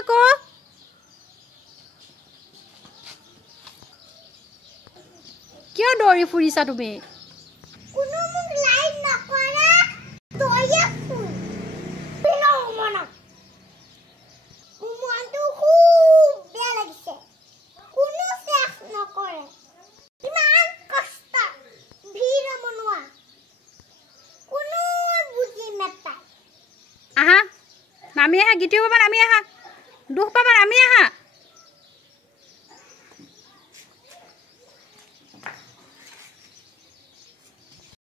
আকৌ কিয় দৌৰি ফুৰিছা তুমি কোনো মোক লাইক নকৰা তইয়ে ফুল বিনা মনা মনটো খুব বেয়া লাগিছে কোনো চেফ নকৰে কিমান কষ্ট ভিৰ মনোৱা কোনো বুজি নাপায় আহা নামি আহা গীতিও পাবা নামি আহা দুখ পাবা নামি আহা